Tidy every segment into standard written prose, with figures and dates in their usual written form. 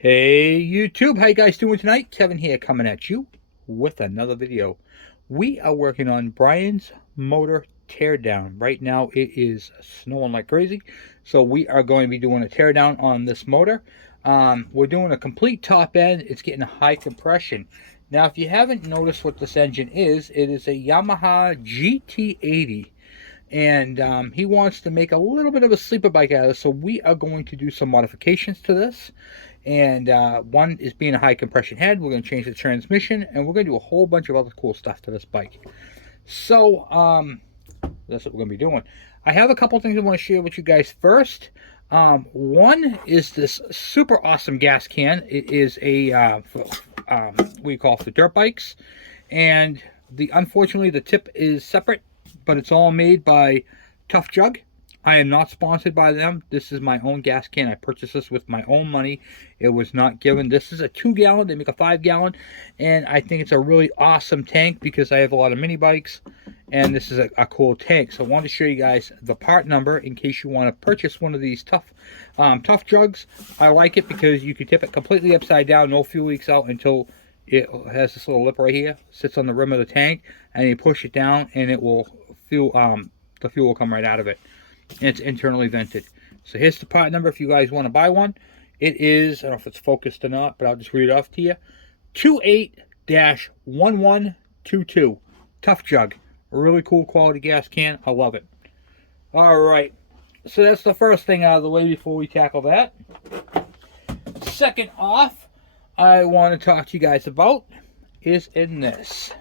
Hey YouTube, how you guys doing tonight? Kevin here coming at you with another video. We are working on Brian's motor teardown. Right now it is snowing like crazy, so we are going to be doing a teardown on this motor. We're doing a complete top end. It's getting high compression. Now if you haven't noticed what this engine is, it is a Yamaha GT80. And he wants to make a little bit of a sleeper bike out of this, so we are going to do some modifications to this. And one is being a high compression head. We're going to change the transmission, and we're going to do a whole bunch of other cool stuff to this bike. So that's what we're going to be doing. I have a couple things I want to share with you guys first. One is this super awesome gas can. It is a we call it for dirt bikes, and unfortunately the tip is separate, but it's all made by Tough Jug. I am not sponsored by them. This is my own gas can. I purchased this with my own money. It was not given. This is a 2-gallon. They make a 5-gallon, and I think it's a really awesome tank because I have a lot of mini bikes, and this is a cool tank. So I wanted to show you guys the part number in case you want to purchase one of these Tough Jugs. I like it because you can tip it completely upside down, no fuel leaks out until it has this little lip right here, sits on the rim of the tank, and you push it down, and it will the fuel will come right out of it. And it's internally vented. So here's the part number if you guys want to buy one. It is, I don't know if it's focused or not, but I'll just read it off to you. 28-1122. Tough Jug. A really cool quality gas can. I love it. Alright. So that's the first thing out of the way before we tackle that. Second off, I want to talk to you guys about is in this.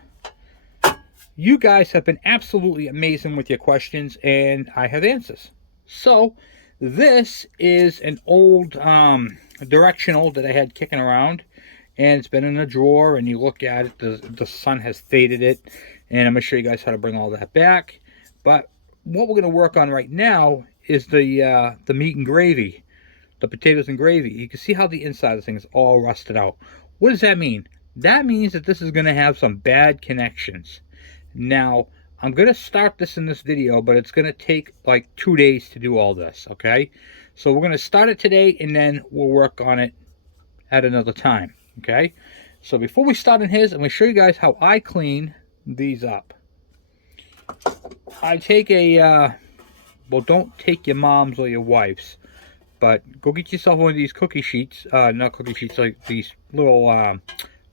You guys have been absolutely amazing with your questions, and I have answers. So, this is an old directional that I had kicking around, and it's been in a drawer, and you look at it, the sun has faded it, and I'm going to show you guys how to bring all that back. But what we're going to work on right now is the meat and gravy, the potatoes and gravy. You can see how the inside of the thing is all rusted out. What does that mean? That means that this is going to have some bad connections. Now, I'm going to start this in this video, but it's going to take like 2 days to do all this, okay? So we're going to start it today, and then we'll work on it at another time, okay? So before we start on his, I'm going to show you guys how I clean these up. I take well, don't take your mom's or your wife's, but go get yourself one of these cookie sheets, not cookie sheets, like these little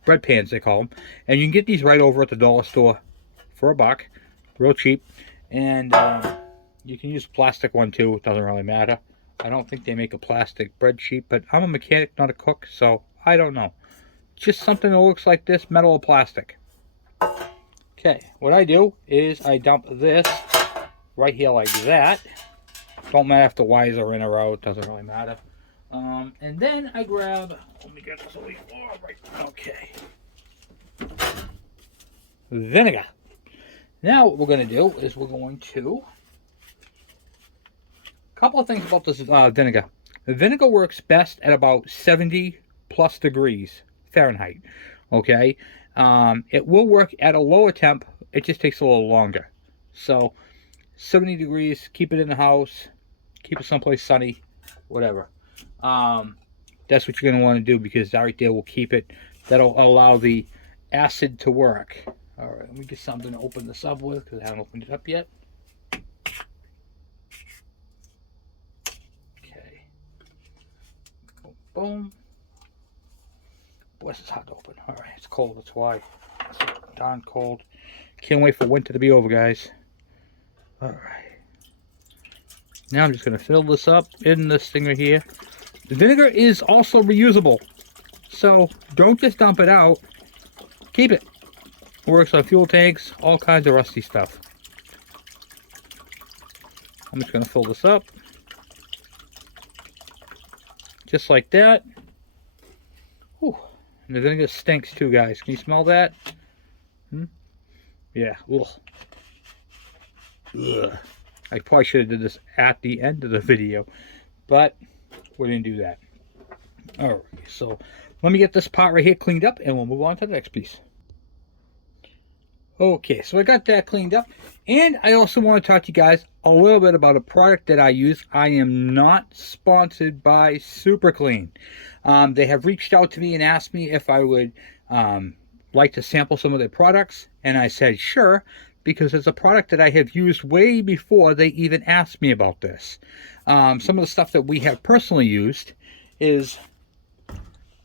bread pans, they call them. And you can get these right over at the dollar store for $1, real cheap. And you can use a plastic one too, it doesn't really matter. I don't think they make a plastic bread sheet, but I'm a mechanic, not a cook, so I don't know. Just something that looks like this, metal or plastic. Okay, what I do is I dump this right here like that. Don't matter if the wires are in or out, doesn't really matter. And then I grab, let me get this over here. Oh, right. Okay. Vinegar. Now what we're going to do is we're going to, a couple of things about this vinegar. The vinegar works best at about 70 plus degrees Fahrenheit, okay? It will work at a lower temp, it just takes a little longer. So 70 degrees, keep it in the house, keep it someplace sunny, whatever. That's what you're going to want to do because that right there will keep it, that'll allow the acid to work. Alright, let me get something to open this up with because I haven't opened it up yet. Okay. Boom, boom. Boy, this is hard to open. Alright, it's cold, that's why. It's darn cold. Can't wait for winter to be over, guys. Alright. Now I'm just going to fill this up in this thing right here. The vinegar is also reusable. So, don't just dump it out. Keep it. Works on fuel tanks, all kinds of rusty stuff. I'm just going to fill this up. Just like that. Whew. And the vinegar stinks too, guys. Can you smell that? Yeah. Ugh. Ugh. I probably should have did this at the end of the video, but we didn't do that. Alright, so let me get this part right here cleaned up and we'll move on to the next piece. Okay, so I got that cleaned up. And I also want to talk to you guys a little bit about a product that I use. I am not sponsored by Super Clean. They have reached out to me and asked me if I would like to sample some of their products. And I said, sure, because it's a product that I have used way before they even asked me about this. Some of the stuff that we have personally used is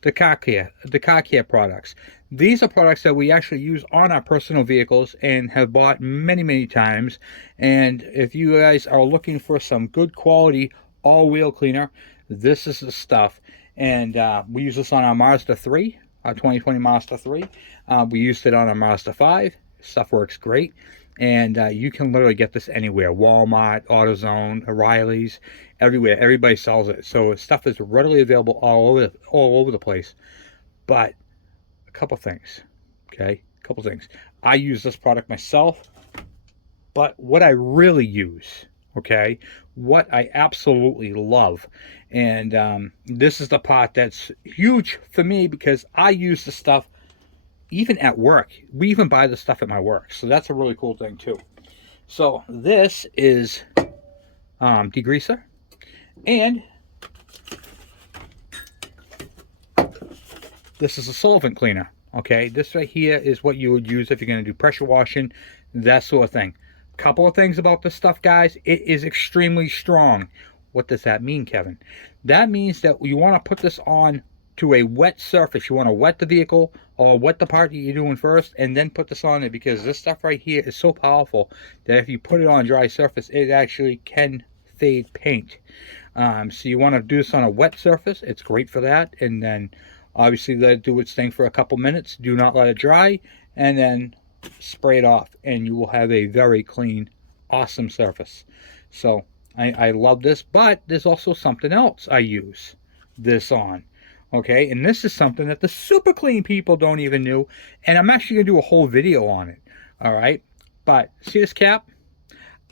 the car care products. These are products that we actually use on our personal vehicles and have bought many times. And if you guys are looking for some good quality all-wheel cleaner, this is the stuff. And we use this on our Mazda 3, our 2020 Mazda 3. We used it on our Mazda 5. Stuff works great. And you can literally get this anywhere. Walmart, AutoZone, O'Reilly's, everywhere. Everybody sells it. So stuff is readily available all over the place. But a couple things, okay? A couple things. I use this product myself, but what I really use, okay, what I absolutely love, and this is the part that's huge for me because I use the stuff even at work. We even buy the stuff at my work, so that's a really cool thing too. So this is degreaser, and this is a solvent cleaner. Okay, this right here is what you would use if you're going to do pressure washing, that sort of thing. Couple of things about this stuff, guys. It is extremely strong. What does that mean, Kevin? That means that you want to put this on to a wet surface. You want to wet the vehicle or wet the part that you're doing first and then put this on it, because this stuff right here is so powerful that if you put it on a dry surface, it actually can fade paint. So you want to do this on a wet surface. It's great for that. And then obviously let it do its thing for a couple minutes. Do not let it dry, and then spray it off, and you will have a very clean, awesome surface. So I love this, but there's also something else I use this on. Okay, and this is something that the Super Clean people don't even know, and I'm actually going to do a whole video on it. All right, but see this cap?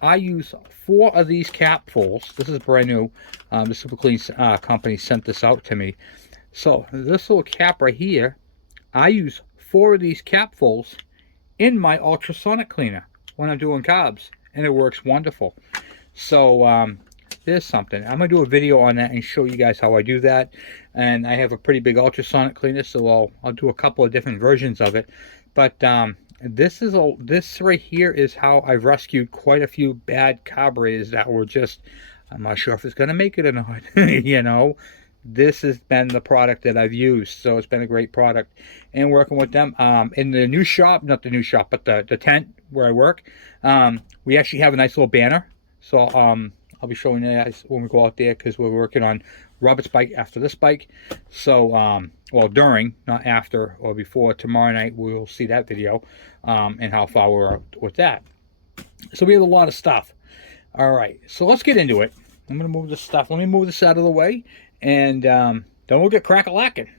I use 4 of these capfuls. This is brand new. The Super Clean company sent this out to me. So this little cap right here, I use 4 of these capfuls in my ultrasonic cleaner when I'm doing carbs, and it works wonderful. So there's something. I'm going to do a video on that and show you guys how I do that. And I have a pretty big ultrasonic cleaner, so I'll do a couple of different versions of it. But this right here is how I've rescued quite a few bad carburetors that were just, I'm not sure if it's going to make it or not. You know, this has been the product that I've used, so it's been a great product. And working with them in the new shop, not the new shop, but the tent where I work, we actually have a nice little banner. So I'll be showing you guys when we go out there, because we're working on Robert's bike after this bike. So well, during, not after or before. Tomorrow night we'll see that video and how far we're with that. So we have a lot of stuff. All right, so let's get into it. I'm gonna move this stuff. Let me move this out of the way, and then we'll get crack-a-lacking.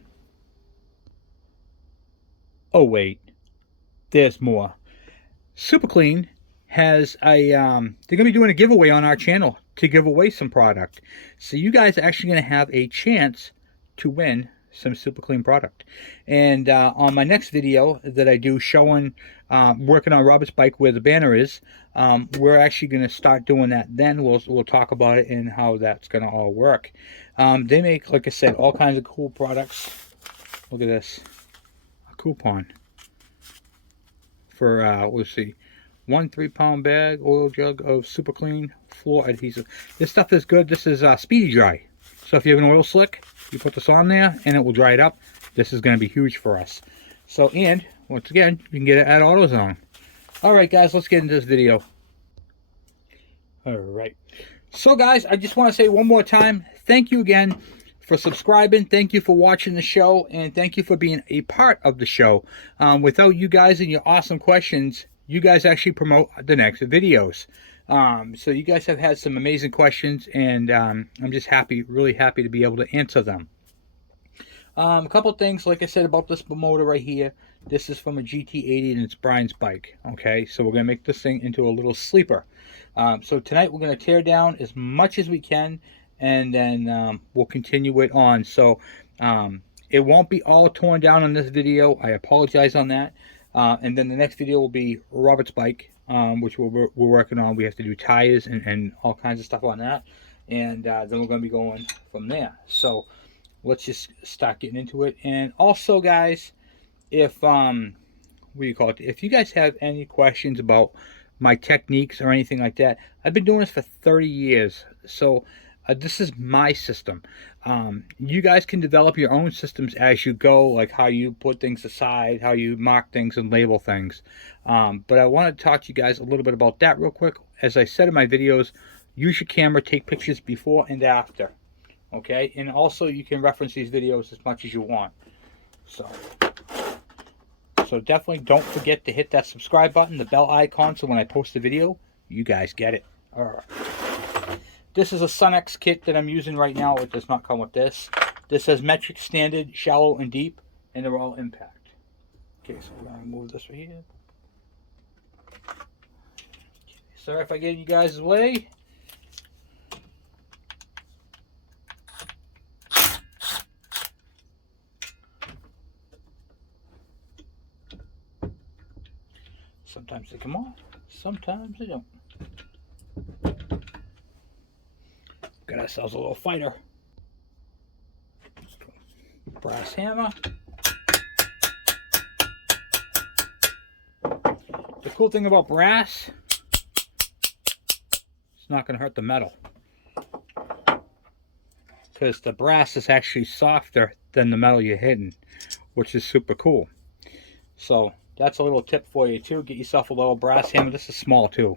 Oh wait, there's more. Super Clean has a they're gonna be doing a giveaway on our channel to give away some product. So you guys are actually gonna have a chance to win some Super Clean product. And on my next video that I do showing working on Robert's bike where the banner is, we're actually going to start doing that. Then we'll talk about it and how that's going to all work. They make, like I said, all kinds of cool products. Look at this, a coupon for let's see, 1 3-pound bag oil jug of Super Clean floor adhesive. This stuff is good. This is speedy dry. So if you have an oil slick, you put this on there and it will dry it up. This is going to be huge for us. So, and once again, you can get it at AutoZone. All right, guys, let's get into this video. All right. So, guys, I just want to say one more time, thank you again for subscribing. Thank you for watching the show, and thank you for being a part of the show. Without you guys and your awesome questions, you guys actually promote the next videos. So you guys have had some amazing questions, and I'm just happy, really happy to be able to answer them. A couple things, like I said, about this motor right here. This is from a GT80, and it's Brian's bike. Okay, so we're going to make this thing into a little sleeper. So tonight we're going to tear down as much as we can, and then we'll continue it on. So it won't be all torn down in this video. I apologize on that. And then the next video will be Robert's bike, which we're working on. We have to do tires and all kinds of stuff on that. And then we're going to be going from there. So let's just start getting into it. And also, guys, if what do you call it? If you guys have any questions about my techniques or anything like that, I've been doing this for 30 years. So this is my system. You guys can develop your own systems as you go, like how you put things aside, how you mark things and label things. But I want to talk to you guys a little bit about that real quick. As I said in my videos, use your camera, take pictures before and after. Okay? And also you can reference these videos as much as you want. So definitely don't forget to hit that subscribe button, the bell icon, so when I post a video, you guys get it. All right. This is a SunX kit that I'm using right now. It does not come with this. This says metric, standard, shallow, and deep, and they're all impact. Okay, so we're going to move this right here. Sorry if I get in you guys' way. Sometimes they come off, sometimes they don't. Got ourselves a little fighter. Brass hammer. The cool thing about brass, it's not going to hurt the metal. Because the brass is actually softer than the metal you're hitting, which is super cool. So that's a little tip for you too. Get yourself a little brass hammer. This is small too.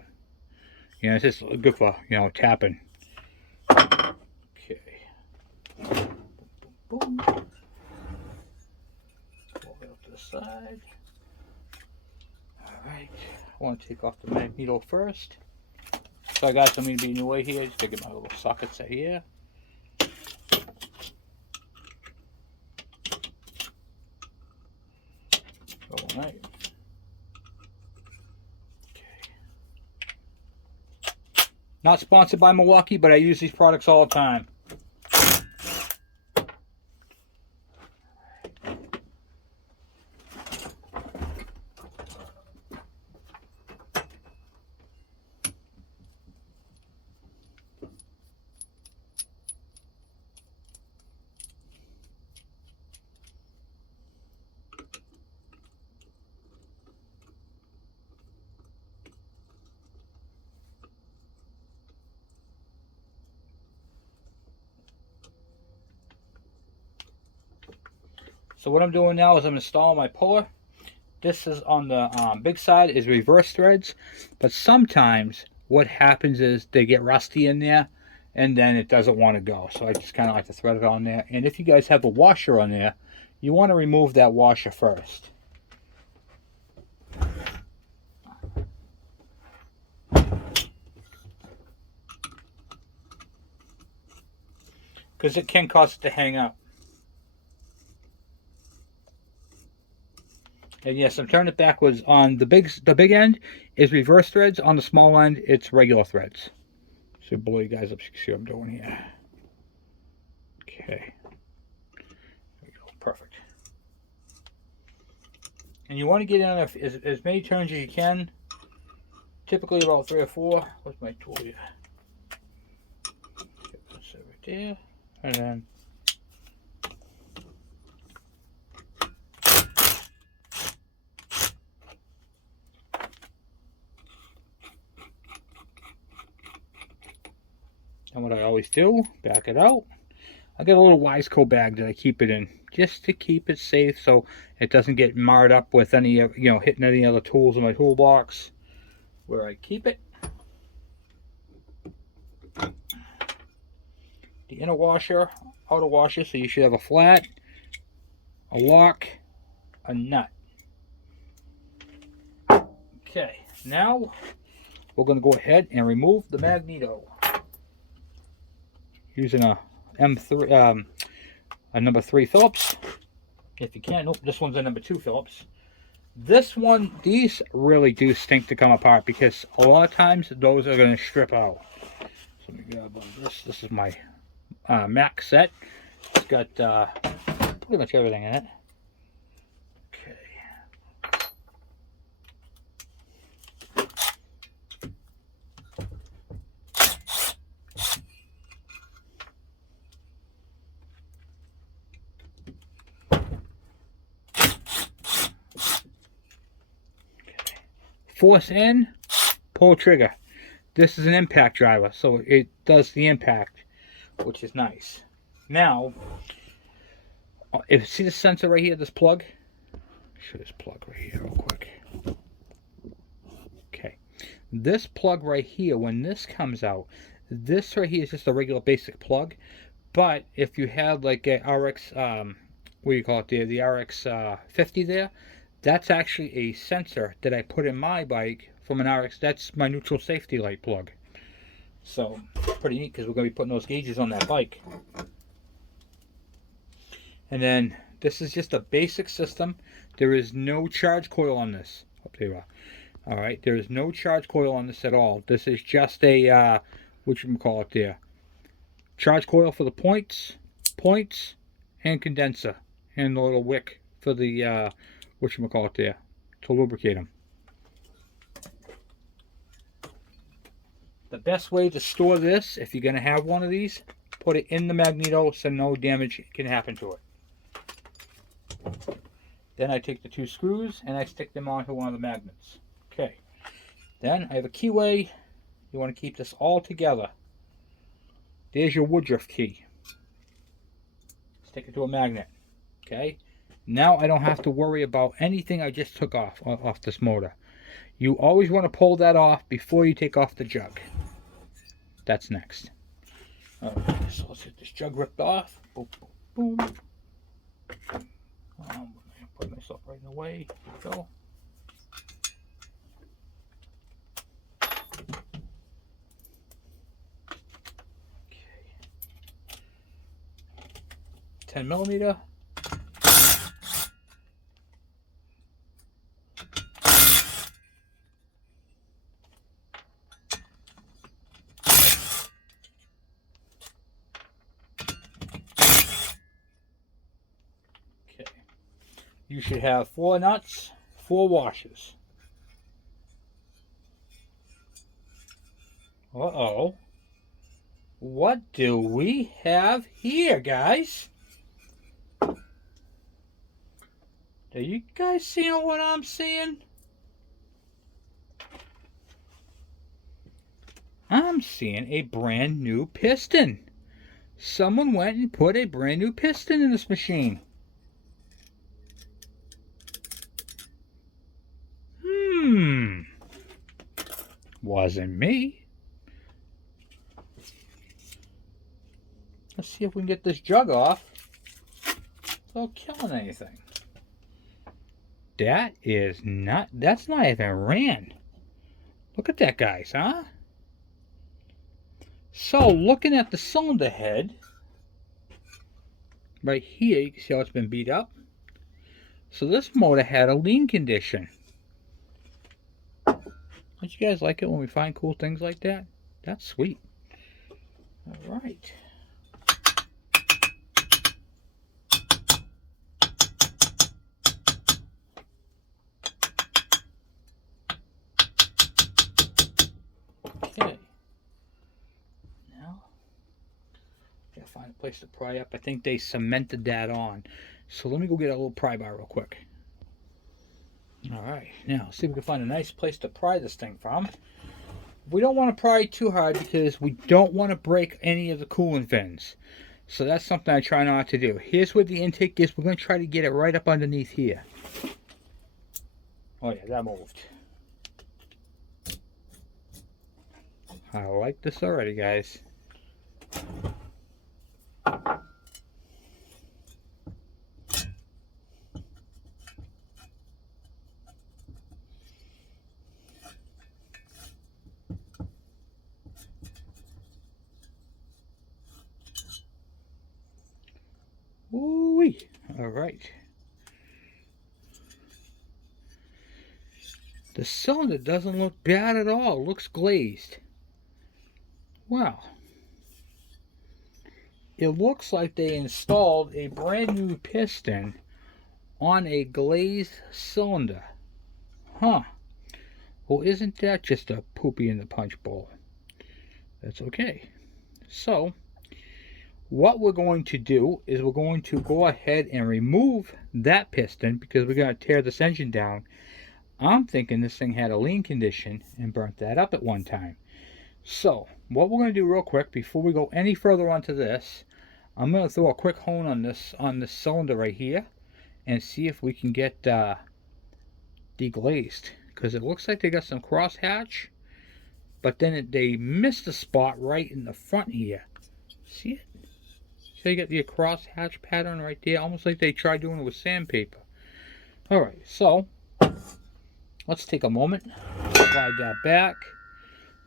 You know, it's just good for, you know, tapping. Okay. Boom, boom, boom. Pull it up to the side. Alright. I want to take off the Magneto first. So I got something to be in the way here. Just to get my little sockets out here. Alright. Not sponsored by Milwaukee, but I use these products all the time. So what I'm doing now is I'm installing my puller. This is on the big side is reverse threads, but sometimes what happens is they get rusty in there and then it doesn't want to go. So I just kind of like to thread it on there. And if you guys have a washer on there, you want to remove that washer first. Because it can cause it to hang up. And yes, I'm turning it backwards. On the big end is reverse threads. On the small end, it's regular threads. So blow you guys up so you can see what I'm doing here. Okay. There we go. Perfect. And you want to get in as many turns as you can. Typically about 3 or 4. What's my tool here? Get this right there. And then and what I always do, back it out. I got a little Wiseco bag that I keep it in, just to keep it safe so it doesn't get marred up with any, you know, hitting any other tools in my toolbox where I keep it. The inner washer, outer washer, so you should have a flat, a lock, a nut. Okay, now we're going to go ahead and remove the Magneto. Using a M3, a number 3 Phillips, if you can. Nope, this one's a number 2 Phillips. This one, these really do stink to come apart because a lot of times those are going to strip out. So let me grab this. This is my Mac set. It's got pretty much everything in it. Okay. force in, pull trigger. This is an impact driver, so it does the impact, which is nice. Now, if you see the sensor right here, this plug? Show this plug right here real quick. Okay. This plug right here, when this comes out, this right here is just a regular basic plug. But if you have like a RX, what do you call it there? The RX 50 there, that's actually a sensor that I put in my bike from an RX. That's my neutral safety light plug. So, pretty neat because we're going to be putting those gauges on that bike. And then, this is just a basic system. There is no charge coil on this. Oh, there you are. Alright, there is no charge coil on this at all. This is just a, whatchamacallit there. Charge coil for the points, and condenser. And the little wick for the, whatchamacallit there, to lubricate them. The best way to store this, if you're going to have one of these, put it in the Magneto so no damage can happen to it. Then I take the 2 screws and I stick them onto one of the magnets. Okay. Then I have a keyway. You want to keep this all together. There's your Woodruff key. Stick it to a magnet. Okay. Now I don't have to worry about anything I just took off this motor. You always want to pull that off before you take off the jug. That's next. Alright, so let's get this jug ripped off. Boom, boom, boom. Put myself right in the way. There we go. Okay. 10mm. You should have 4 nuts, 4 washers. Uh-oh. What do we have here, guys? Are you guys seeing what I'm seeing? I'm seeing a brand new piston. Someone went and put a brand new piston in this machine. Wasn't me. Let's see if we can get this jug off without killing anything. That's not even ran. Look at that, guys, huh? So, looking at the cylinder head, right here, you can see how it's been beat up. So this motor had a lean condition. Don't you guys like it when we find cool things like that? That's sweet. Alright. Okay. Now, gotta find a place to pry up. I think they cemented that on. So let me go get a little pry bar real quick. Alright, now see if we can find a nice place to pry this thing from. We don't want to pry too hard because we don't want to break any of the coolant fins. So that's something I try not to do. Here's where the intake is. We're going to try to get it right up underneath here. Oh yeah, that moved. I like this already, guys. Ooh-wee. All right. The cylinder doesn't look bad at all. It looks glazed. Wow. It looks like they installed a brand new piston on a glazed cylinder. Huh. Well, isn't that just a poopy in the punch bowl? That's okay. So, what we're going to do is we're going to go ahead and remove that piston because we're going to tear this engine down. I'm thinking this thing had a lean condition and burnt that up at one time. So what we're going to do real quick before we go any further onto this, I'm going to throw a quick hone on this cylinder right here and see if we can get deglazed, because it looks like they got some crosshatch, but then they missed a spot right in the front here. See it? So you get the crosshatch pattern right there, almost like they tried doing it with sandpaper. Alright, so let's take a moment, slide that back.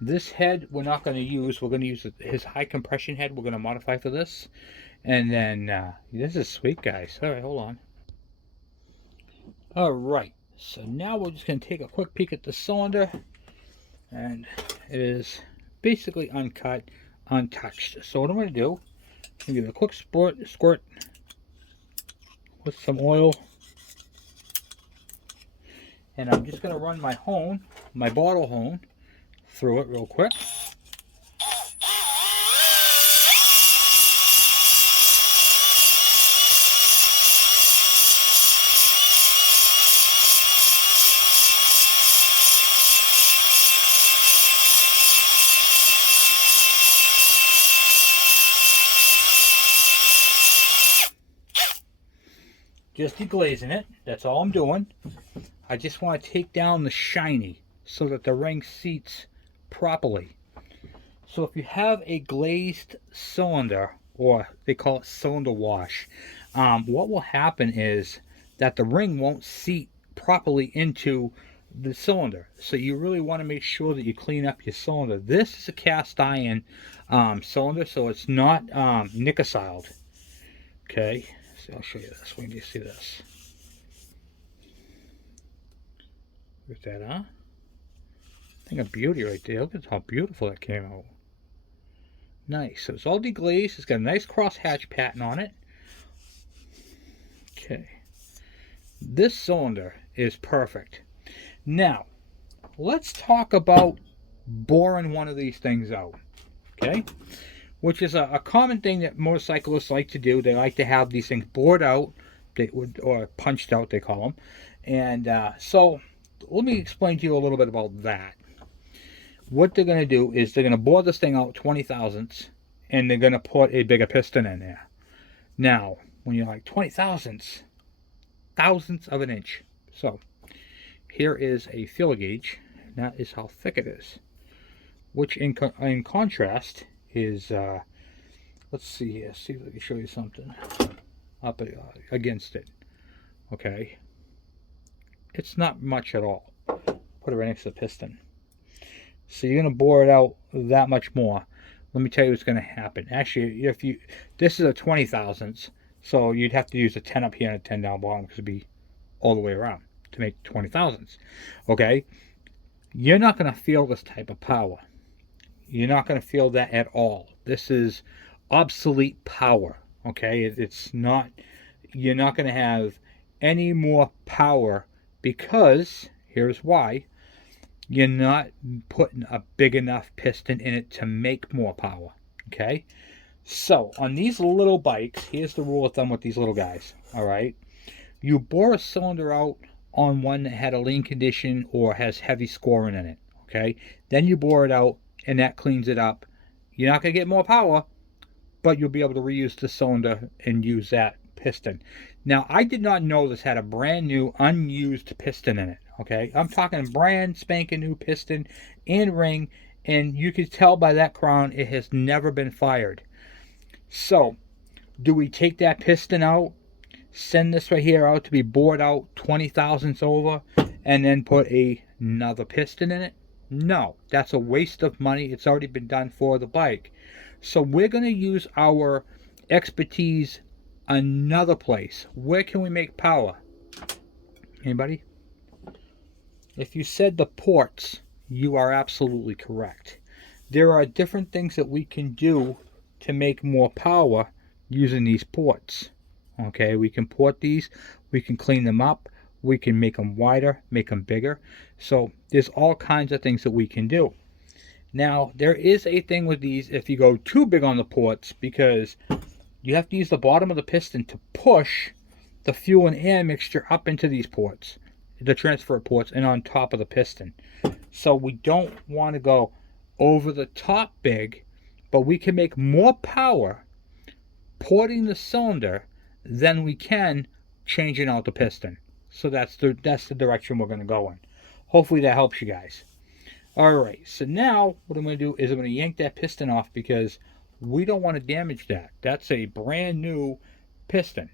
This head we're not going to use. We're going to use his high compression head. We're going to modify for this. And then, this is sweet, guys. Alright, hold on. Alright, so now we're just going to take a quick peek at the cylinder. And it is basically uncut, untouched. So what I'm going to do, I'm going to give it a quick squirt with some oil. And I'm just going to run my hone, my bottle hone, through it real quick. Just deglazing it, that's all I'm doing. I just want to take down the shiny so that the ring seats properly. So if you have a glazed cylinder, or they call it cylinder wash, what will happen is that the ring won't seat properly into the cylinder. So you really want to make sure that you clean up your cylinder. This is a cast iron cylinder, so it's not nickel-siled. Okay, so I'll show you this. When do you see this? Look at that, huh? Thing of beauty right there. Look at how beautiful that came out. Nice. So it's all deglazed. It's got a nice crosshatch pattern on it. Okay. This cylinder is perfect. Now, let's talk about boring one of these things out. Okay? Which is a common thing that motorcyclists like to do. They like to have these things bored out, or punched out, they call them. And so, let me explain to you a little bit about that. What they're going to do is they're going to bore this thing out 20 thousandths, and they're going to put a bigger piston in there. Now, when you're like 20 thousandths, thousandths of an inch. So, here is a feeler gauge, and that is how thick it is. Which, in contrast, is, let's see here, see if I can show you something up against it. Okay. It's not much at all. Put it right next to the piston. So you're going to bore it out that much more. Let me tell you what's going to happen. Actually, if you, this is a 20 thousandths, so you'd have to use a 10 up here and a 10 down bottom, because it'd be all the way around to make 20 thousandths. Okay? You're not going to feel this type of power. You're not going to feel that at all. This is obsolete power. Okay? It's not, you're not going to have any more power, because, here's why, you're not putting a big enough piston in it to make more power. Okay? So, on these little bikes, here's the rule of thumb with these little guys. Alright? You bore a cylinder out on one that had a lean condition or has heavy scoring in it. Okay? Then you bore it out, and that cleans it up. You're not going to get more power, but you'll be able to reuse the cylinder and use that piston. Now, I did not know this had a brand new unused piston in it. Okay, I'm talking brand spanking new piston and ring, and you can tell by that crown it has never been fired. So, do we take that piston out, send this right here out to be bored out 20 thousandths over, and then put another piston in it? No, that's a waste of money. It's already been done for the bike. So we're going to use our expertise another place. Where can we make power? Anybody? If you said the ports, you are absolutely correct. There are different things that we can do to make more power using these ports. Okay, we can port these, we can clean them up, we can make them wider, make them bigger. So there's all kinds of things that we can do. Now, there is a thing with these, if you go too big on the ports, because you have to use the bottom of the piston to push the fuel and air mixture up into these ports. the transfer ports, and on top of the piston. So we don't want to go over the top big, but we can make more power porting the cylinder than we can changing out the piston. So that's the direction we're going to go in. Hopefully that helps you guys. Alright, so now what I'm going to do is I'm going to yank that piston off because we don't want to damage that. That's a brand new piston.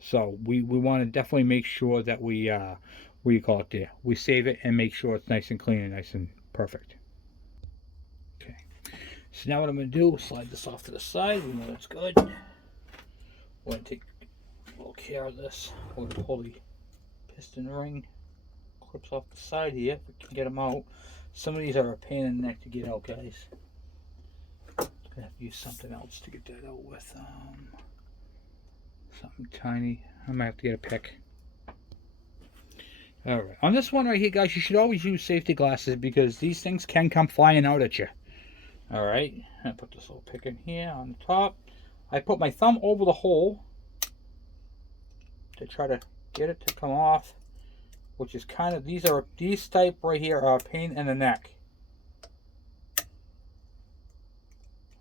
So we want to definitely make sure that we, what do you call it there? We save it and make sure it's nice and clean and nice and perfect. Okay, so now what I'm going to do is slide this off to the side. We know that's good. We're going to take a little care of this. We're going to pull the piston ring clips off the side here if we can get them out. Some of these are a pain in the neck to get out, guys. I'm gonna have to use something else to get that out with. Something tiny. I might have to get a pick. Alright, on this one right here, guys, you should always use safety glasses because these things can come flying out at you. Alright, I put this little pick in here on the top. I put my thumb over the hole to try to get it to come off. Which is kind of, these type right here are a pain in the neck,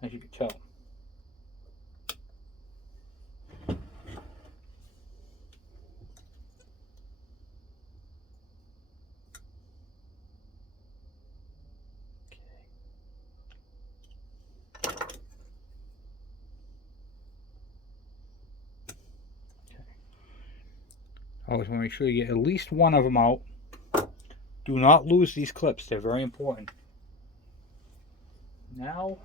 as you can tell. Always want to make sure you get at least one of them out. Do not lose these clips. They're very important. Now,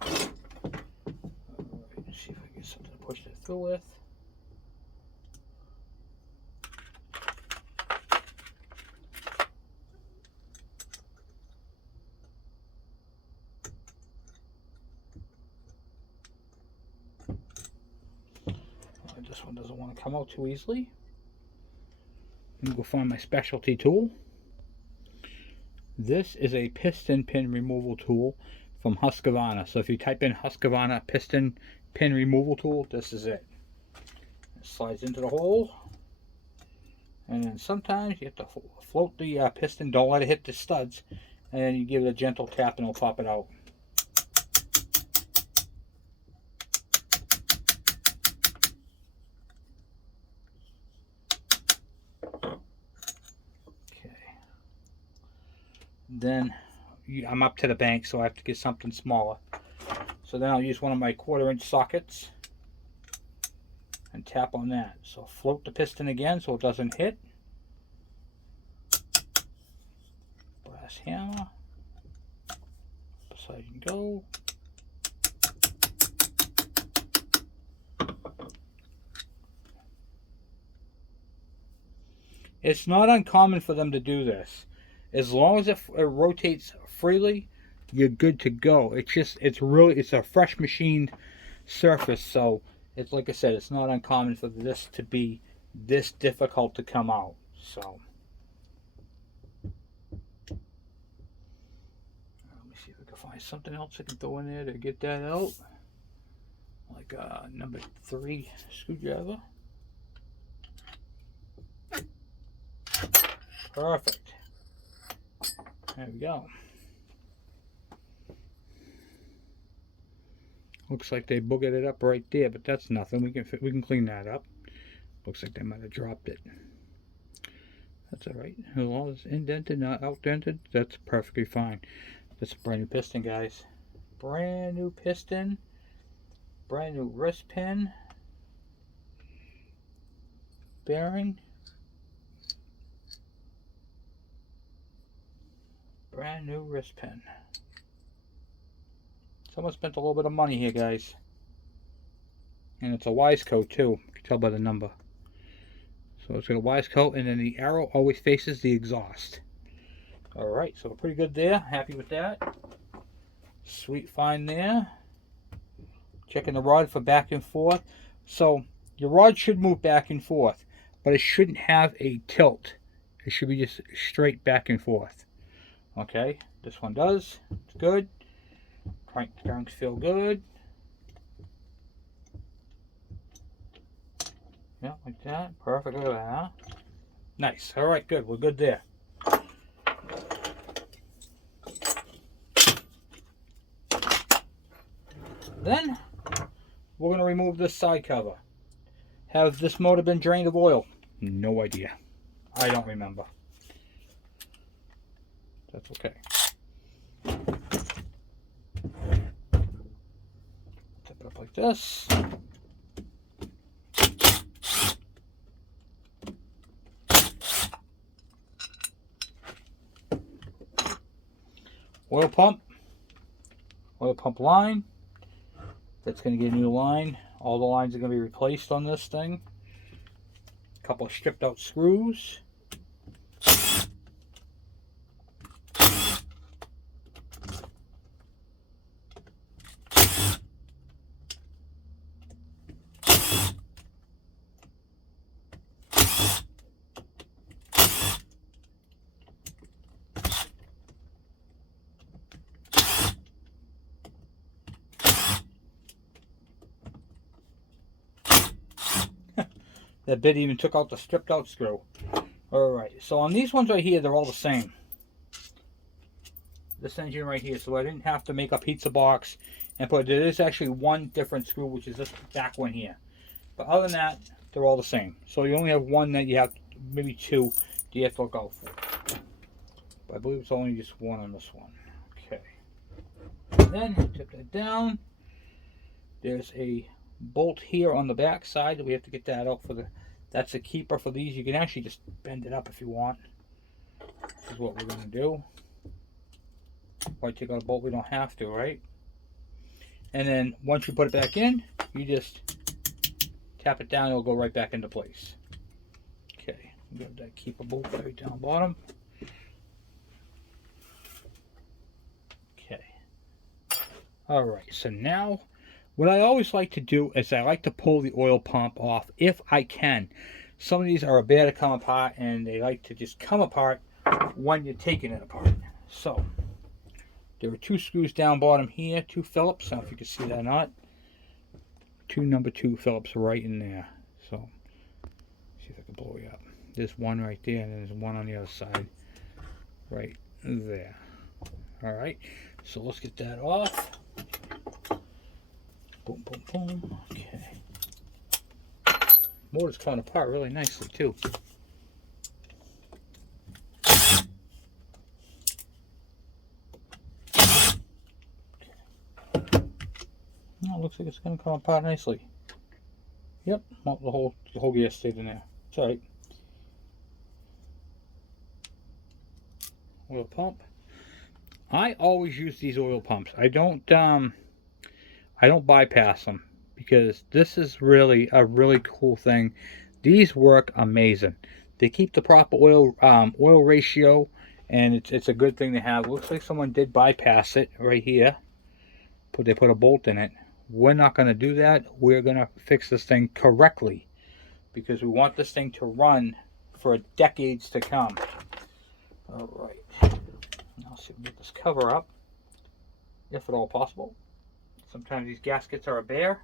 let's see if I can get something to push that through with. This one doesn't want to come out too easily. I'm going to go find my specialty tool. This is a piston pin removal tool from Husqvarna. So if you type in Husqvarna piston pin removal tool, this is it. It slides into the hole. And then sometimes you have to float the piston. Don't let it hit the studs. And then you give it a gentle tap and it'll pop it out. Then I'm up to the bank, so I have to get something smaller. So then I'll use one of my 1/4-inch sockets and tap on that. So float the piston again so it doesn't hit. Brass hammer. Beside you go. It's not uncommon for them to do this. As long as it rotates freely, you're good to go. It's a fresh machined surface, so it's like I said, it's not uncommon for this to be this difficult to come out. So let me see if I can find something else I can throw in there to get that out, like a number 3 screwdriver. Perfect. There we go. Looks like they boogered it up right there, but that's nothing. We can clean that up. Looks like they might have dropped it. That's all right. As long as it's indented, not outdented, that's perfectly fine. That's a brand new piston, guys. Brand new piston. Brand new wrist pin. Bearing. Brand new wrist pin. Someone spent a little bit of money here, guys. And it's a wise coat too. You can tell by the number. So it's got a wise coat, and then the arrow always faces the exhaust. Alright, so we're pretty good there. Happy with that. Sweet find there. Checking the rod for back and forth. So your rod should move back and forth, but it shouldn't have a tilt. It should be just straight back and forth. Okay, this one does. It's good. Crank bearings feel good. Yeah, like that. Perfect. Look at that, huh? Nice. All right, good. We're good there. Then we're going to remove this side cover. Has this motor been drained of oil? No idea. I don't remember. That's okay. Tip it up like this. Oil pump line. That's going to get a new line. All the lines are going to be replaced on this thing. A couple of stripped out screws. That bit even took out the stripped out screw. Alright, so on these ones right here, they're all the same. This engine right here, so I didn't have to make a pizza box and put, there is actually one different screw, which is this back one here. But other than that, they're all the same. So you only have one that you have, maybe two, that you have to look out for. But I believe it's only just one on this one. Okay. Then, tip that down. There's a bolt here on the back side that we have to get that out for the, that's a keeper for these. You can actually just bend it up if you want. This is what we're going to do. Why take out a bolt? We don't have to, right? And then once you put it back in, you just tap it down, it'll go right back into place. Okay, we got that keeper bolt right down bottom. Okay. Alright, so now what I always like to do is I like to pull the oil pump off if I can. Some of these are a bear to come apart and they like to just come apart when you're taking it apart. So there are two screws down bottom here, two Phillips. I don't know if you can see that or not. Two number 2 Phillips right in there. So see if I can blow you up. There's one right there and there's one on the other side right there. Alright, so let's get that off. Boom, boom, boom. Okay. Motor's coming apart really nicely too. Oh, looks like it's going to come apart nicely. Yep, well, the whole gear stayed in there. It's alright. Oil pump. I always use these oil pumps. I don't bypass them because this is really a really cool thing. These work amazing. They keep the proper oil ratio, and it's a good thing to have. Looks like someone did bypass it right here. They put a bolt in it. We're not going to do that. We're going to fix this thing correctly because we want this thing to run for decades to come. All right. Now see if we can get this cover up, if at all possible. Sometimes these gaskets are a bear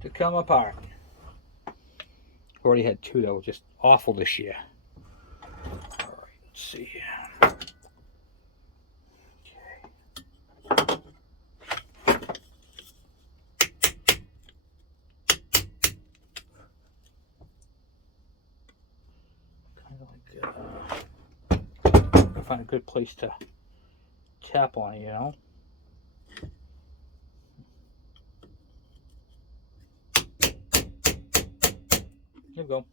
to come apart. Already had two that were just awful this year. All right, let's see. Find a good place to tap on it, you know. There we go.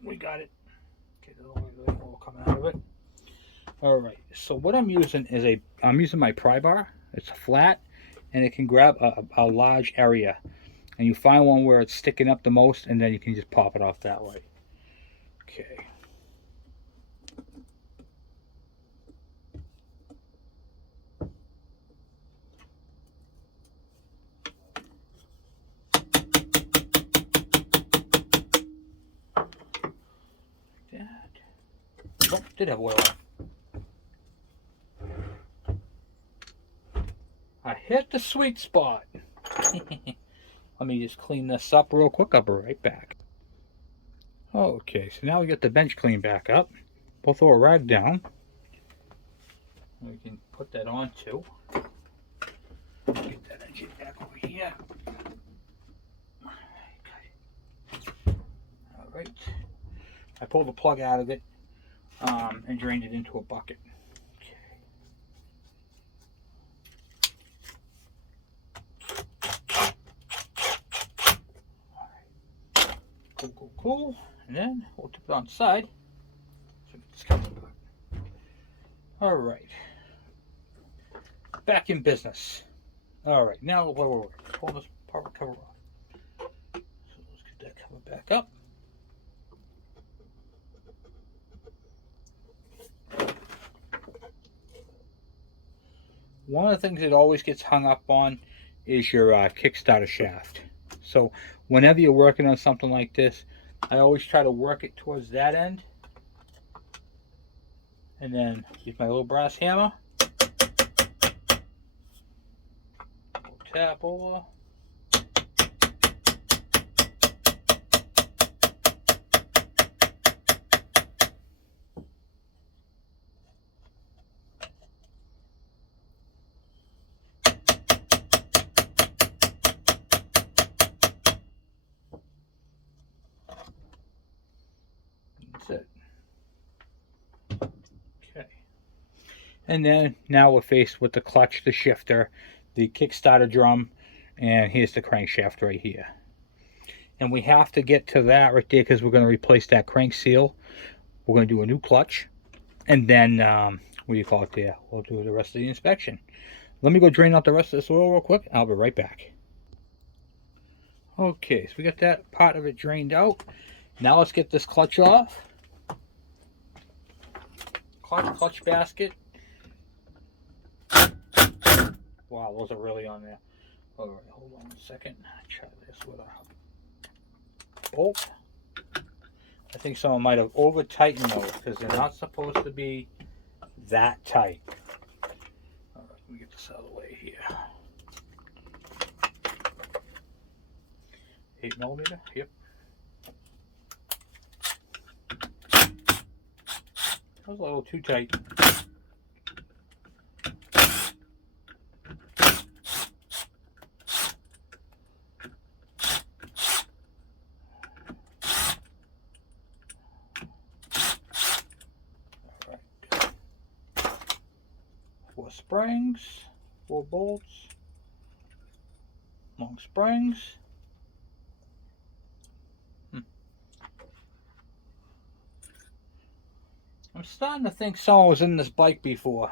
We got it. Okay, there's all coming out of it. All right. So what I'm using is I'm using my pry bar. It's flat, and it can grab a large area. And you find one where it's sticking up the most, and then you can just pop it off that way. Okay. Oh, did have oil on. I hit the sweet spot. Let me just clean this up real quick. I'll be right back. Okay, so now we get the bench cleaned back up. We'll throw a rag down. We can put that on too. Get that engine back over here. Alright. I pulled the plug out of it and drained it into a bucket. Cool. And then we'll tip it on the side. Alright. Back in business. Alright, now wait. Pull this part cover off. So let's get that cover back up. One of the things that always gets hung up on is your Kickstarter shaft. So whenever you're working on something like this, I always try to work it towards that end. And then use my little brass hammer. Tap over. That's it. Okay. And then now we're faced with the clutch, the shifter, the Kickstarter drum, and here's the crankshaft right here. And we have to get to that right there because we're going to replace that crank seal. We're going to do a new clutch. And then, what do you call it there? We'll do the rest of the inspection. Let me go drain out the rest of this oil real quick. I'll be right back. Okay, so we got that part of it drained out. Now let's get this clutch off. Clutch basket. Wow, those are really on there. Alright, hold on a second. Try this with a bolt. I think someone might have over tightened those because they're not supposed to be that tight. Alright, let me get this out of the way here. 8mm, yep. That was a little too tight. Alright. 4 springs, 4 bolts, long springs. I'm starting to think someone was in this bike before.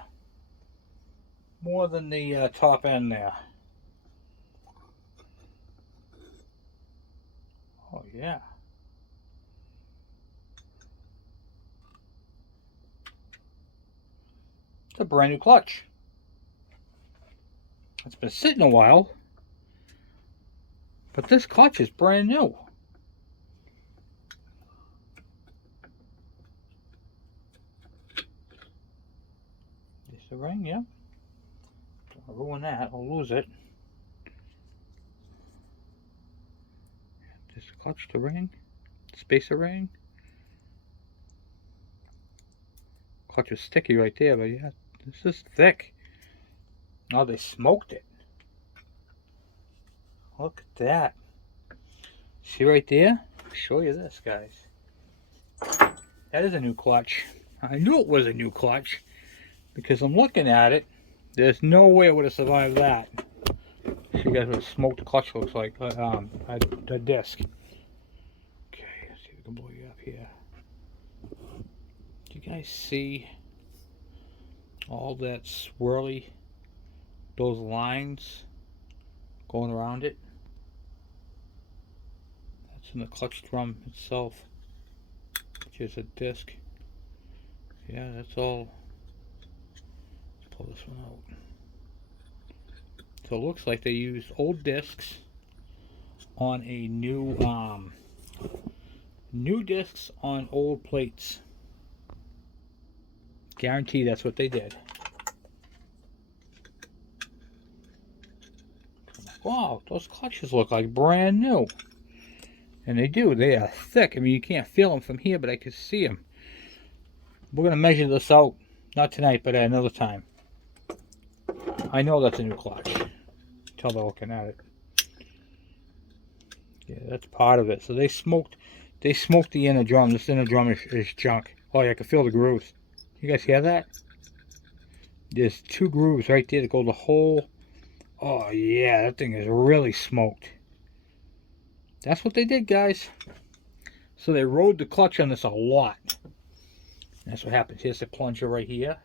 More than the top end there. Oh yeah. It's a brand new clutch. It's been sitting a while. But this clutch is brand new. The ring, yeah. Don't ruin that, I'll lose it. Just clutch the ring, spacer ring. Clutch is sticky right there, but yeah, this is thick. Oh, they smoked it. Look at that. See right there? I'll show you this, guys. That is a new clutch. I knew it was a new clutch. Because I'm looking at it, there's no way it would have survived that. Show you guys what a smoked clutch looks like, a disc. Okay, let's see if we can blow you up here. Do you guys see all that swirly, those lines going around it? That's in the clutch drum itself, which is a disc. Yeah, that's all. Pull this one out. So it looks like they used old discs on a new discs on old plates. Guarantee that's what they did. wow, those clutches look like brand new. And they do. They are thick. I mean, you can't feel them from here, but I can see them. We're going to measure this out. Not tonight, but at another time. I know that's a new clutch. Tell by looking at it. Yeah, that's part of it. So they smoked the inner drum. This inner drum is junk. Oh, yeah, I can feel the grooves. You guys hear that? There's 2 grooves right there that go the whole... Oh, yeah, that thing is really smoked. That's what they did, guys. So they rode the clutch on this a lot. That's what happens. Here's the plunger right here.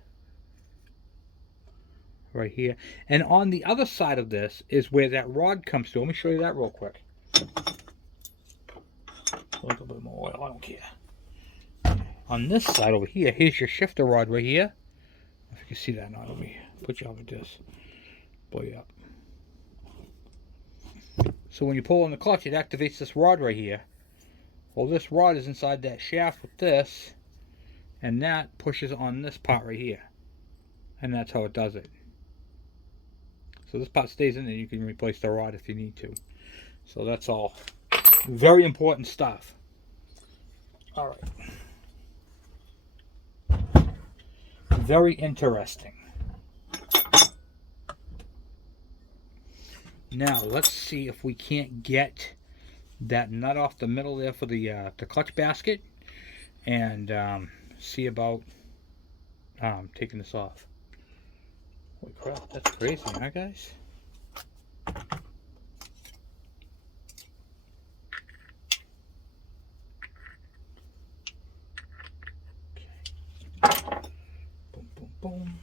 Right here. And on the other side of this is where that rod comes to. Let me show you that real quick. A little bit more oil, I don't care. On this side over here, here's your shifter rod right here. If you can see that now, let me put you on with this. Blow you up. So when you pull on the clutch, it activates this rod right here. Well, this rod is inside that shaft with this, and that pushes on this part right here. And that's how it does it. So this part stays in there. You can replace the rod if you need to. So that's all very important stuff. All right. Very interesting. Now let's see if we can't get that nut off the middle there for the clutch basket, and see about taking this off. Holy crap, that's crazy, huh, guys? Okay. Boom, boom, boom.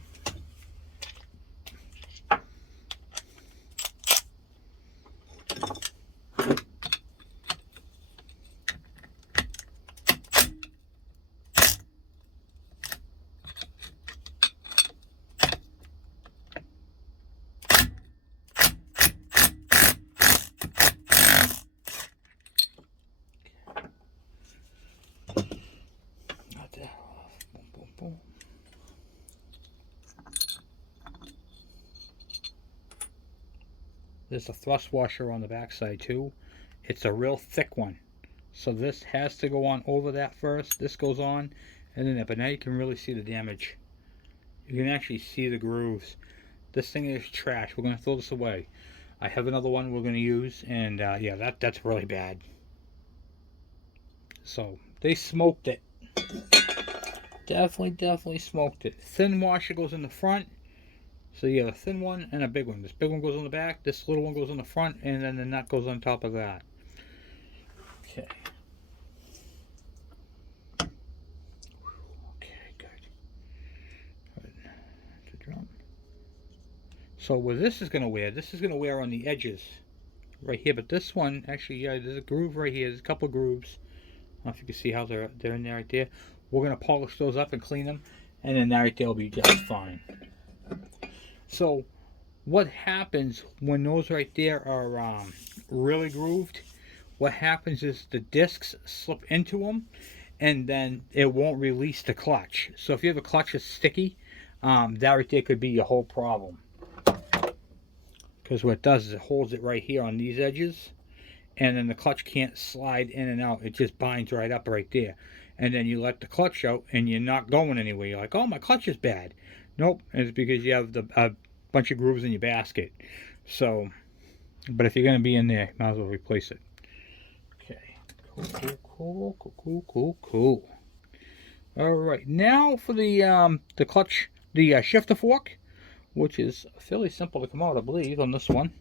There's a thrust washer on the backside too. It's a real thick one. So this has to go on over that first. This goes on, and then but now you can really see the damage. You can actually see the grooves. This thing is trash. We're gonna throw this away. I have another one we're gonna use, and yeah, that's really bad. So they smoked it. Definitely smoked it. Thin washer goes in the front. So you have a thin one and a big one. This big one goes on the back, this little one goes on the front, and then the nut goes on top of that. Okay. Okay, good. The drum. So where this is going to wear on the edges right here. But this one, actually, yeah, there's a groove right here. There's a couple grooves. I don't know if you can see how they're in there right there. We're going to polish those up and clean them, and then that right there will be just fine. So what happens when those right there are really grooved, what happens is the discs slip into them, and then it won't release the clutch. So if you have a clutch that's sticky, that right there could be your whole problem. Because what it does is it holds it right here on these edges, and then the clutch can't slide in and out. It just binds right up right there. And then you let the clutch out, and you're not going anywhere. You're like, oh, my clutch is bad. Nope, it's because you have a bunch of grooves in your basket. So, but if you're going to be in there, might as well replace it. Okay, cool. All right, now for the clutch, the shifter fork, which is fairly simple to come out, I believe, on this one.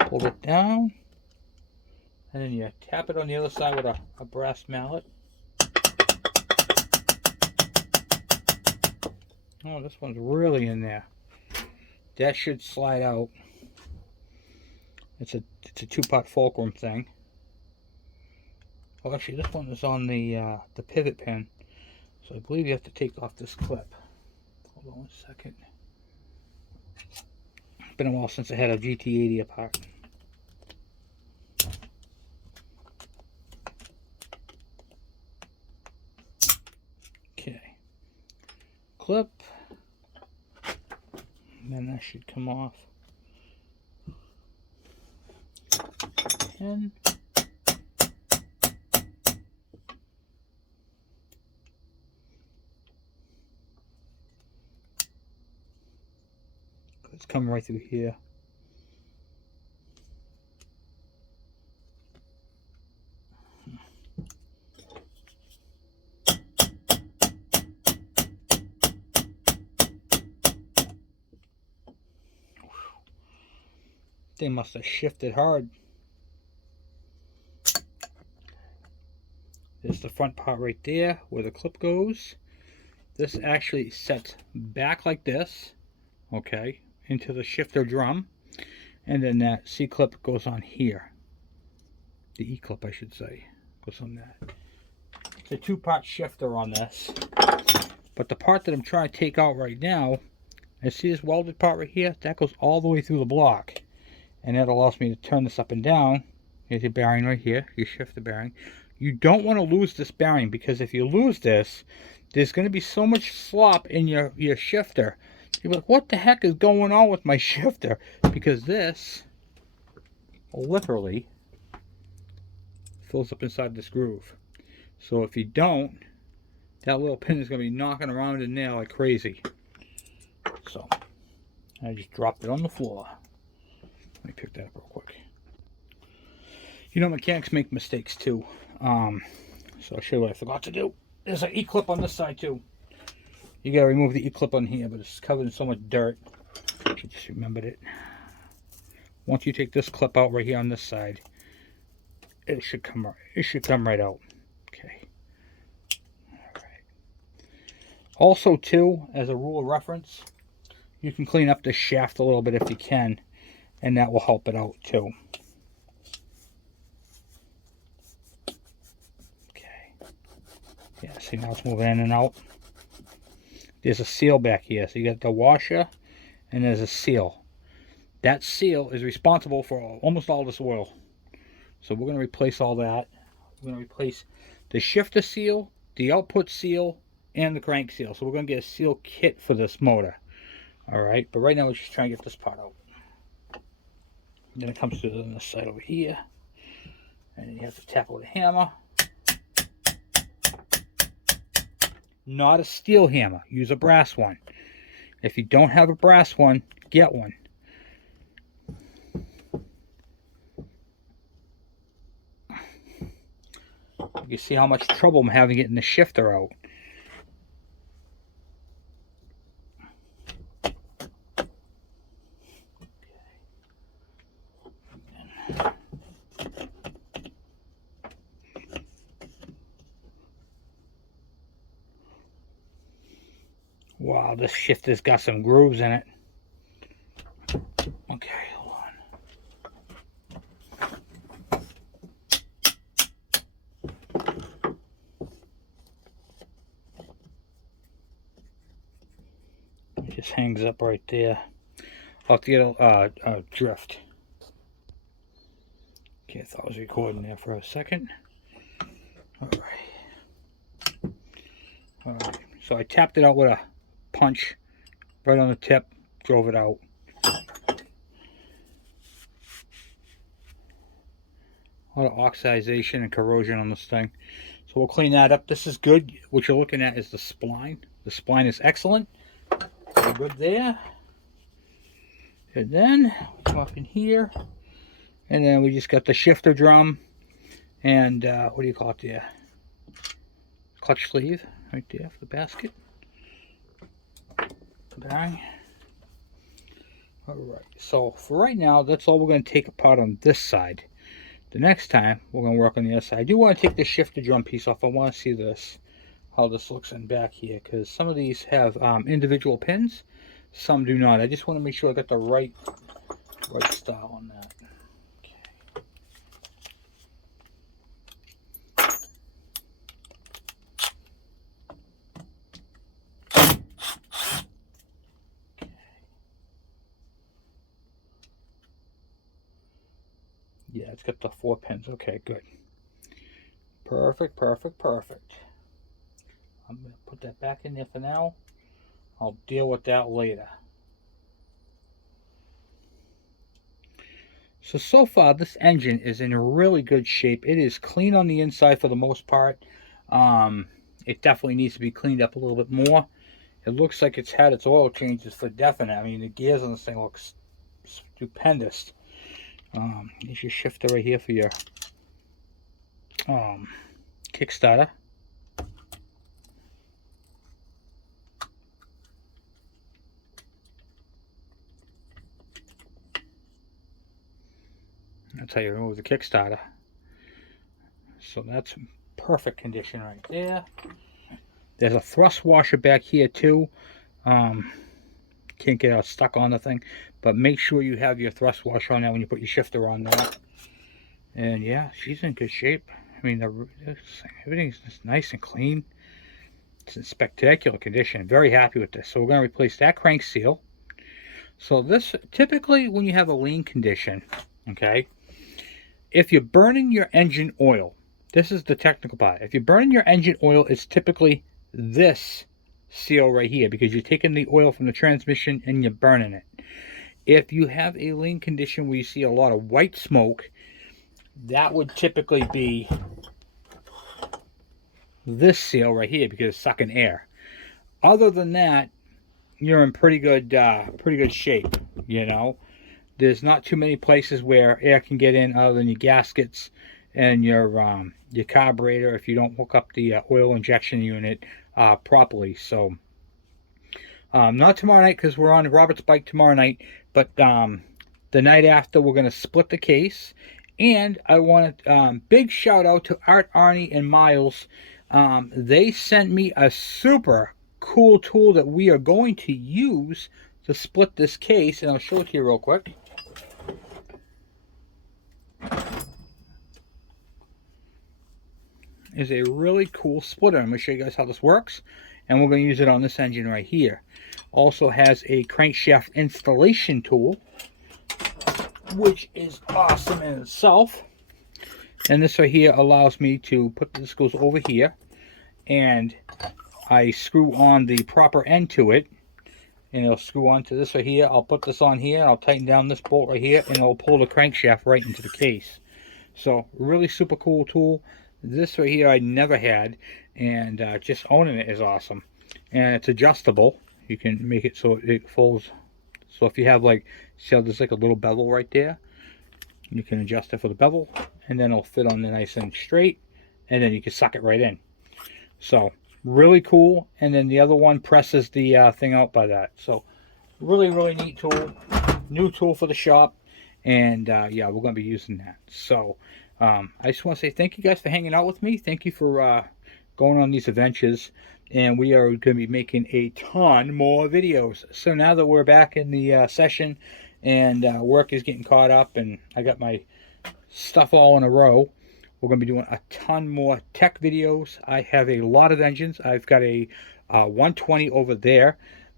Pull it down, and then you tap it on the other side with a brass mallet. Oh, this one's really in there. That should slide out. It's a 2-part fulcrum thing. Oh, actually, this one is on the pivot pin, so I believe you have to take off this clip. Hold on 1 second. It's been a while since I had a GT80 apart. Okay. Clip. And then that should come off. pin. It's coming right through here. They must have shifted hard. There's the front part right there where the clip goes. This actually sets back like this, okay, into the shifter drum. And then that C-clip goes on here. The E-clip, I should say, goes on that. It's a two-part shifter on this. But the part that I'm trying to take out right now, I see this welded part right here, that goes all the way through the block. And that allows me to turn this up and down. Here's your bearing right here, your shifter bearing. You don't want to lose this bearing, because if you lose this, there's going to be so much slop in your shifter. You're like, what the heck is going on with my shifter? Because this literally fills up inside this groove. So if you don't, that little pin is going to be knocking around in there like crazy. So I just dropped it on the floor. Let me pick that up real quick. You know, mechanics make mistakes too. So I'll show you what I forgot to do. There's an E-clip on this side too. You gotta remove the E-clip on here, but it's covered in so much dirt. I just remembered it. Once you take this clip out right here on this side, it should come right out. Okay. Alright. Also too, as a rule of reference, you can clean up the shaft a little bit if you can, and that will help it out too. Yeah, see, now it's moving in and out. There's a seal back here. So you got the washer and there's a seal. That seal is responsible for almost all this oil. So we're going to replace all that. We're going to replace the shifter seal, the output seal, and the crank seal. So we're going to get a seal kit for this motor. Alright, but right now we're just trying to get this part out. And then it comes to this side over here. And you have to tap it with a hammer. Not a steel hammer. Use a brass one. If you don't have a brass one, get one. You see how much trouble I'm having getting the shifter out. Wow, this shifter's got some grooves in it. Okay, hold on. It just hangs up right there. I'll have to get a drift. Okay, I thought I was recording there for a second. Alright, so I tapped it out with a punch right on the tip, drove it out. A lot of oxidation and corrosion on this thing. So we'll clean that up. This is good. What you're looking at is the spline. The spline is excellent. We're good there. And then come up in here. And then we just got the shifter drum. And what do you call it there? Clutch sleeve right there for the basket. Bang. Alright, so for right now, that's all we're going to take apart on this side. The next time, we're going to work on the other side. I do want to take the shifter drum piece off. I want to see this, how this looks in back here, because some of these have individual pins, some do not. I just want to make sure I got the right style on that. Yeah, it's got the 4 pins. Okay, good. Perfect, perfect, perfect. I'm going to put that back in there for now. I'll deal with that later. So far this engine is in really good shape. It is clean on the inside for the most part. It definitely needs to be cleaned up a little bit more. It looks like it's had its oil changes for definite. I mean, the gears on this thing looks stupendous. Here's your shifter right here for your Kickstarter. That's how you remove the Kickstarter. So that's perfect condition right there. There's a thrust washer back here too. Can't get stuck on the thing, but make sure you have your thrust washer on there when you put your shifter on there. And yeah, she's in good shape. I mean, everything's just nice and clean. It's in spectacular condition. Very happy with this. So we're going to replace that crank seal. So this, typically when you have a lean condition, okay, if you're burning your engine oil, this is the technical part. If you're burning your engine oil, it's typically this seal right here, because you're taking the oil from the transmission and you're burning it. If you have a lean condition where you see a lot of white smoke, that would typically be this seal right here, because it's sucking air. Other than that, you're in pretty good shape. You know, there's not too many places where air can get in other than your gaskets and your carburetor if you don't hook up the oil injection unit properly. So not tomorrow night, because we're on Robert's bike tomorrow night, but the night after we're going to split the case. And I want a big shout out to Art, Arnie, and Miles. They sent me a super cool tool that we are going to use to split this case, and I'll show it to you real quick. Is a really cool splitter. I'm going to show you guys how this works, and we're going to use it on this engine right here. Also has a crankshaft installation tool, which is awesome in itself. And this right here allows me to put, this goes over here, and I screw on the proper end to it, and it'll screw onto this right here. I'll put this on here, I'll tighten down this bolt right here, and it'll pull the crankshaft right into the case. So really super cool tool. This right here I never had, and just owning it is awesome. And it's adjustable. You can make it so it folds. So if you have, like, see how there's like a little bevel right there, you can adjust it for the bevel, and then it'll fit on the nice and straight, and then you can suck it right in. So really cool. And then the other one presses the thing out by that. So really neat tool, new tool for the shop, and yeah, we're going to be using that. So I just want to say thank you guys for hanging out with me. Thank you for going on these adventures, and we are going to be making a ton more videos. So now that we're back in the session, and work is getting caught up, and I got my stuff all in a row, we're going to be doing a ton more tech videos. I have a lot of engines. I've got a 120 over there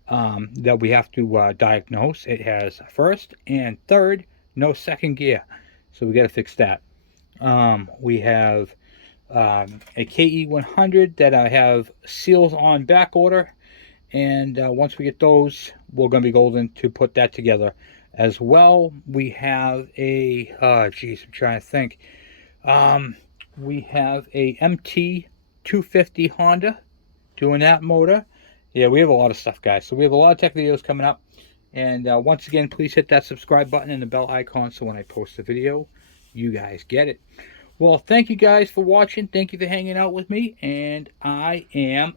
that we have to diagnose. It has first and third, no second gear, so we got to fix that. We have a KE100 that I have seals on back order, and once we get those, we're going to be golden to put that together as well. We have a I'm trying to think. We have a MT250 Honda doing that motor. Yeah, we have a lot of stuff, guys. So we have a lot of tech videos coming up, and once again, please hit that subscribe button and the bell icon so when I post a video, you guys get it. Well, thank you guys for watching. Thank you for hanging out with me, and I am